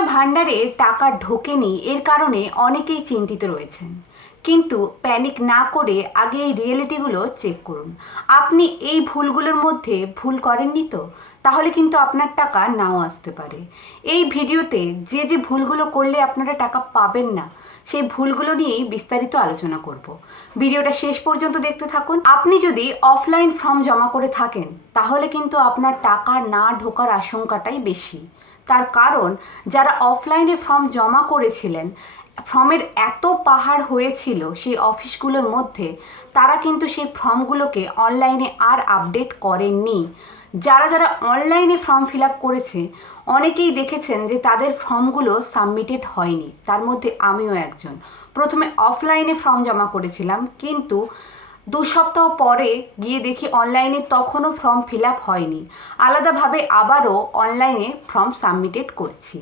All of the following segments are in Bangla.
অন্নপূর্ণা ভান্ডারে টাকা ঢোকেনি, এর কারণে অনেকেই চিন্তিত রয়েছেন। কিন্তু প্যানিক না করে আগে এই রিয়েলিটিগুলো চেক করুন। আপনি এই ভুলগুলোর মধ্যে ভুল করেননি তো? তাহলে কিন্তু আপনার টাকা নাও আসতে পারে। এই ভিডিওতে যে যে ভুলগুলো করলে আপনারা টাকা পাবেন না, সেই ভুলগুলো নিয়েই বিস্তারিত আলোচনা করব। ভিডিওটা শেষ পর্যন্ত দেখতে থাকুন। আপনি যদি অফলাইন ফর্ম জমা করে থাকেন, তাহলে কিন্তু আপনার টাকা না ঢোকার আশঙ্কাটাই বেশি। তার কারণ, যারা অফলাইনে ফর্ম জমা করেছিলেন, ফর্মের এত পাহাড় হয়েছিল সেই অফিসগুলোর মধ্যে, তারা কিন্তু সেই ফর্মগুলোকে অনলাইনে আর আপডেট করেননি। যারা যারা অনলাইনে ফর্ম ফিল আপ করেছে, অনেকেই দেখেছেন যে তাদের ফর্মগুলো সাবমিটেড হয়নি। তার মধ্যে আমিও একজন। প্রথমে অফলাইনে ফর্ম জমা করেছিলাম, কিন্তু 2 সপ্তাহ পরে গিয়ে দেখি অনলাইনে তখনও ফর্ম ফিল আপ হয়নি। আলাদাভাবে আবারও অনলাইনে ফর্ম সাবমিটেড করেছি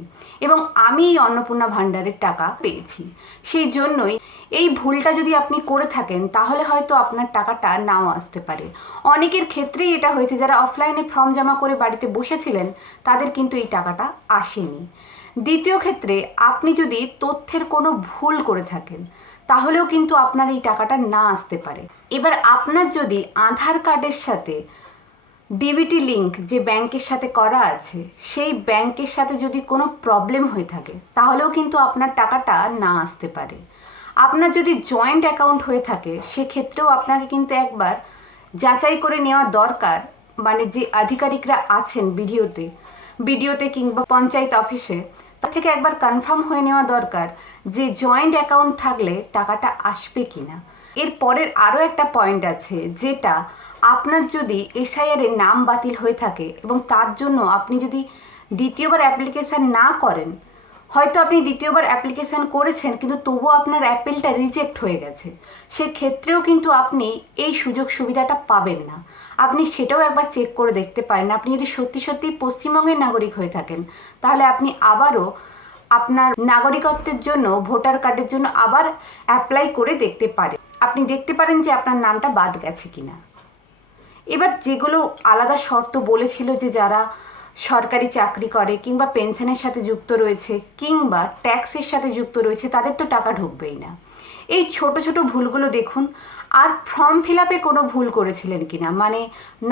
এবং আমি এই অন্নপূর্ণা ভান্ডারের টাকা পেয়েছি। সেই জন্যই এই ভুলটা যদি আপনি করে থাকেন, তাহলে হয়তো আপনার টাকাটা নাও আসতে পারে। অনেকের ক্ষেত্রেই এটা হয়েছে, যারা অফলাইনে ফর্ম জমা করে বাড়িতে বসেছিলেন, তাদের কিন্তু এই টাকাটা আসেনি। দ্বিতীয় ক্ষেত্রে, আপনি যদি তথ্যের কোনো ভুল করে থাকেন, তাহলেও কিন্তু আপনার এই টাকাটা না আসতে পারে। এবার আপনার যদি আধার কার্ডের সাথে ডিবিটি লিঙ্ক যে ব্যাংকের সাথে করা আছে, সেই ব্যাংকের সাথে যদি কোনো প্রবলেম হয়ে থাকে, তাহলেও কিন্তু আপনার টাকাটা না আসতে পারে। আপনার যদি জয়েন্ট অ্যাকাউন্ট হয়ে থাকে, সেক্ষেত্রেও আপনাকে কিন্তু একবার যাচাই করে নেওয়া দরকার। মানে যে আধিকারিকরা আছেন বিডিওতে কিংবা পঞ্চায়েত অফিসে, তার থেকে একবার কনফার্ম হয়ে নেওয়া দরকার যে জয়েন্ট অ্যাকাউন্ট থাকলে টাকাটা আসবে কিনা। এর পরের আরও একটা পয়েন্ট আছে, যেটা আপনার যদি এসআইআর এর নাম বাতিল হয়ে থাকে এবং তার জন্য আপনি যদি দ্বিতীয়বার অ্যাপ্লিকেশান না করেন, হয়তো আপনি দ্বিতীয়বার অ্যাপ্লিকেশান করেছেন কিন্তু তবুও আপনার অ্যাপিলটা রিজেক্ট হয়ে গেছে, সেক্ষেত্রেও কিন্তু আপনি এই সুযোগ সুবিধাটা পাবেন না। আপনি সেটাও একবার চেক করে দেখতে পারেন। আপনি যদি সত্যি সত্যি পশ্চিমবঙ্গের নাগরিক হয়ে থাকেন, তাহলে আপনি আবারও আপনার নাগরিকত্বের জন্য, ভোটার কার্ডের জন্য আবার অ্যাপ্লাই করে দেখতে পারেন। আপনি দেখতে পারেন যে আপনার নামটা বাদ গেছে কিনা। এবার যেগুলো আলাদা শর্ত বলেছিল, যে যারা সরকারি চাকরি করে কিংবা পেনশনের সাথে যুক্ত রয়েছে কিংবা ট্যাক্সের সাথে যুক্ত রয়েছে, তাদের তো টাকা ঢুকবেই না। এই ছোট ছোট ভুলগুলো দেখুন। আর ফর্ম ফিল আপে কোনো ভুল করেছিলেন কিনা, মানে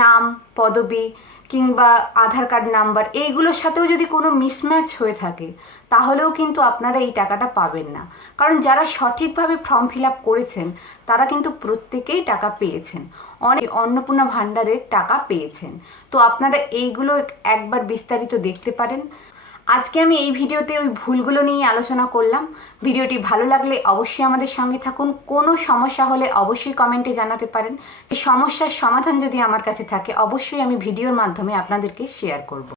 নাম, পদবি কিংবা আধার কার্ড নাম্বার, এইগুলোর সাথেও যদি কোনো মিসম্যাচ হয়ে থাকে, তাহলেও কিন্তু আপনারা এই টাকাটা পাবেন না। কারণ যারা সঠিকভাবে ফর্ম ফিল আপ করেছেন, তারা কিন্তু প্রত্যেকেই টাকা পেয়েছেন, অনেক অন্নপূর্ণা ভান্ডারের টাকা পেয়েছেন। তো আপনারা এইগুলো একবার বিস্তারিত দেখতে পারেন। আজকে আমি এই ভিডিওতে ওই ভুলগুলো নিয়ে আলোচনা করলাম। ভিডিওটি ভালো লাগলে অবশ্যই আমাদের সঙ্গে থাকুন। কোনো সমস্যা হলে অবশ্যই কমেন্টে জানাতে পারেন। এই সমস্যার সমাধান যদি আমার কাছে থাকে, অবশ্যই আমি ভিডিওর মাধ্যমে আপনাদেরকে শেয়ার করব।